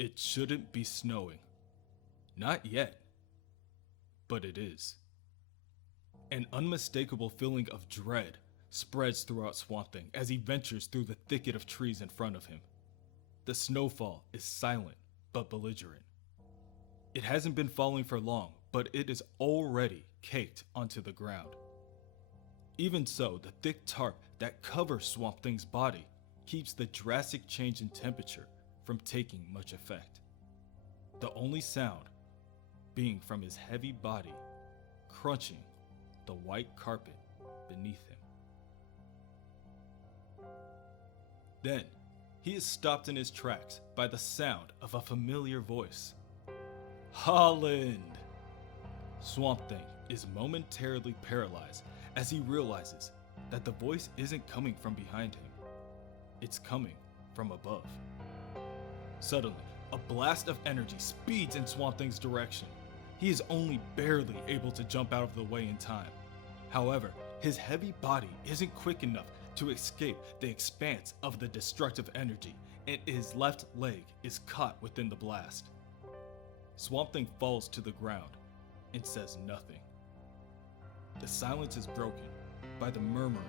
It shouldn't be snowing. Not yet. But it is. An unmistakable feeling of dread spreads throughout Swamp Thing as he ventures through the thicket of trees in front of him. The snowfall is silent but belligerent. It hasn't been falling for long, but it is already caked onto the ground. Even so, the thick tarp that covers Swamp Thing's body keeps the drastic change in temperature from taking much effect. The only sound being from his heavy body crunching the white carpet beneath him. Then, he is stopped in his tracks by the sound of a familiar voice. Holland! Swamp Thing is momentarily paralyzed as he realizes that the voice isn't coming from behind him. It's coming from above. Suddenly, a blast of energy speeds in Swamp Thing's direction. He is only barely able to jump out of the way in time. However, his heavy body isn't quick enough to escape the expanse of the destructive energy, and his left leg is caught within the blast. Swamp Thing falls to the ground and says nothing. The silence is broken by the murmuring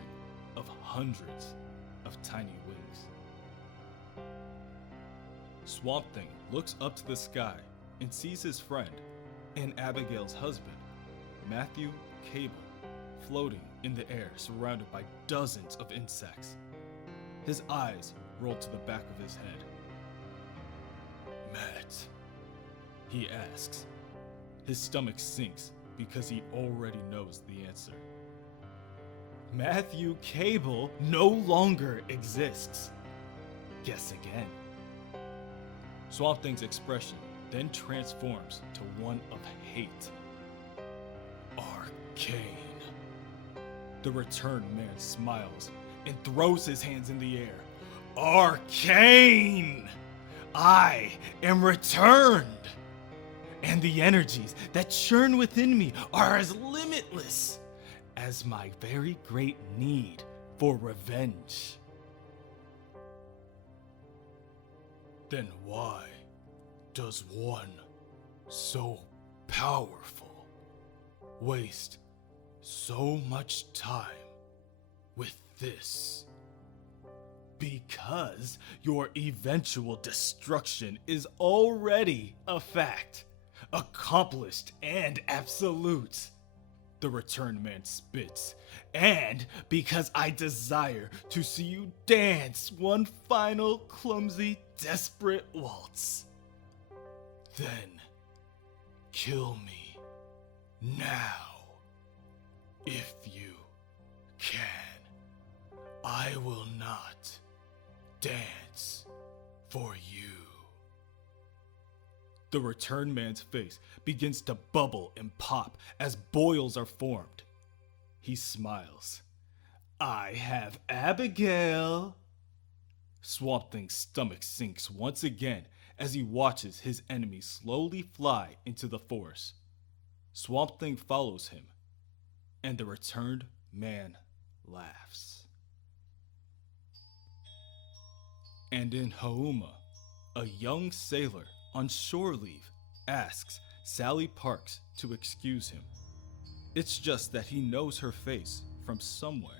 of hundreds of tiny wings. Swamp Thing looks up to the sky and sees his friend and Abigail's husband, Matthew Cable, floating in the air surrounded by dozens of insects. His eyes roll to the back of his head. Matt, he asks. His stomach sinks because he already knows the answer. Matthew Cable no longer exists. Guess again. Swamp Thing's expression then transforms to one of hate. Arcane. The returned man smiles and throws his hands in the air. Arcane! I am returned! And the energies that churn within me are as limitless as my very great need for revenge. Then why does one so powerful waste so much time with this? Because your eventual destruction is already a fact, accomplished and absolute. The returned man spits. And because I desire to see you dance one final clumsy, desperate waltz. Then, kill me now, if you can. I will not dance for you. The returned man's face begins to bubble and pop as boils are formed. He smiles. I have Abigail. Swamp Thing's stomach sinks once again as he watches his enemy slowly fly into the forest. Swamp Thing follows him, and the returned man laughs. And in Houma, a young sailor on shore leave asks Sally Parks to excuse him. It's just that he knows her face from somewhere.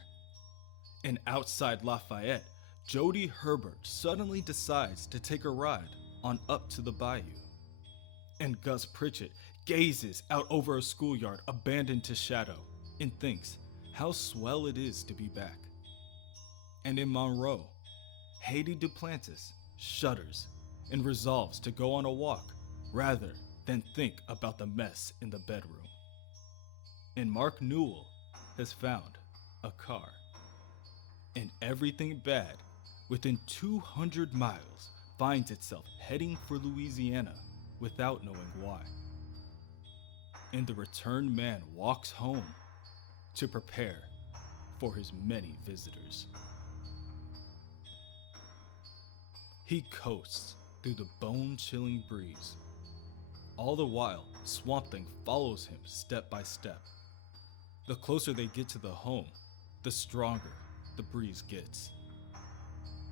And outside Lafayette, Jody Herbert suddenly decides to take a ride on up to the bayou. And Gus Pritchett gazes out over a schoolyard abandoned to shadow and thinks how swell it is to be back. And in Monroe, Haiti Duplantis shudders and resolves to go on a walk rather than think about the mess in the bedroom. And Mark Newell has found a car. And everything bad within 200 miles finds itself heading for Louisiana without knowing why. And the returned man walks home to prepare for his many visitors. He coasts through the bone-chilling breeze. All the while, Swamp Thing follows him step by step. The closer they get to the home, the stronger the breeze gets.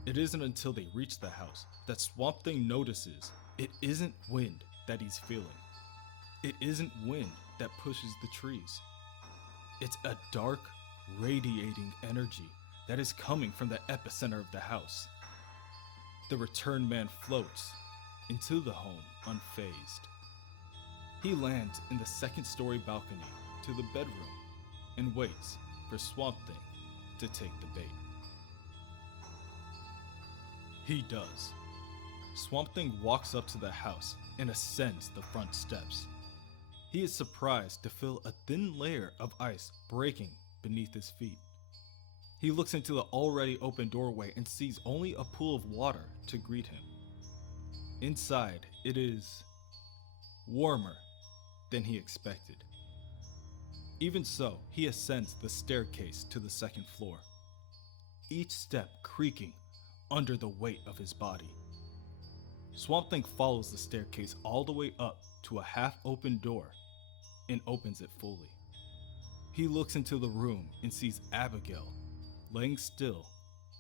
It isn't until they reach the house that Swamp Thing notices It isn't wind that he's feeling. It isn't wind that pushes the trees. It's a dark, radiating energy that is coming from the epicenter of the house. The returned man floats into the home unfazed. He lands in the second-story balcony to the bedroom and waits for Swamp Thing to take the bait. He does. Swamp Thing walks up to the house and ascends the front steps. He is surprised to feel a thin layer of ice breaking beneath his feet. He looks into the already open doorway and sees only a pool of water to greet him. Inside, it is warmer than he expected. Even so, he ascends the staircase to the second floor, each step creaking under the weight of his body. Swamp Thing follows the staircase all the way up to a half-open door and opens it fully. He looks into the room and sees Abigail laying still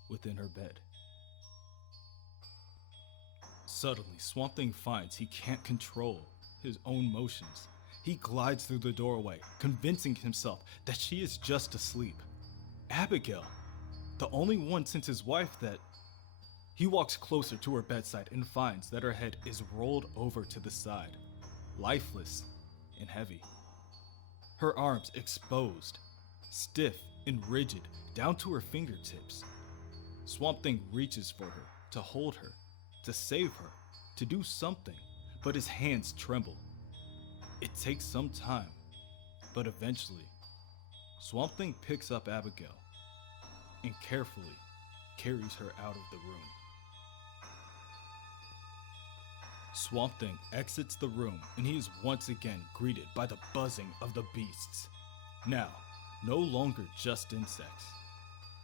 within her bed. Suddenly, Swamp Thing finds he can't control his own motions. He glides through the doorway, convincing himself that she is just asleep. Abigail, the only one since his wife that... He walks closer to her bedside and finds that her head is rolled over to the side, lifeless and heavy. Her arms exposed, stiff and rigid down to her fingertips. Swamp Thing reaches for her, to hold her, to save her, to do something, but his hands tremble. It takes some time, but eventually, Swamp Thing picks up Abigail and carefully carries her out of the room. Swamp Thing exits the room and he is once again greeted by the buzzing of the beasts. Now, no longer just insects.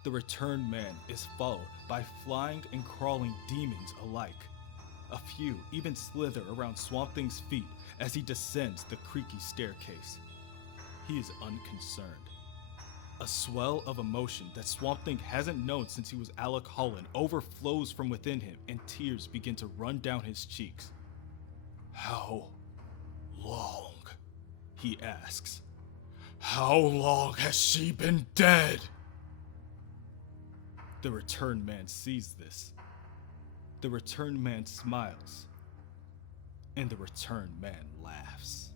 The returned man is followed by flying and crawling demons alike. A few even slither around Swamp Thing's feet as he descends the creaky staircase. He is unconcerned. A swell of emotion that Swamp Thing hasn't known since he was Alec Holland overflows from within him and tears begin to run down his cheeks. How long? He asks. How long has she been dead? The returned man sees this. The returned man smiles. And the returned man laughs.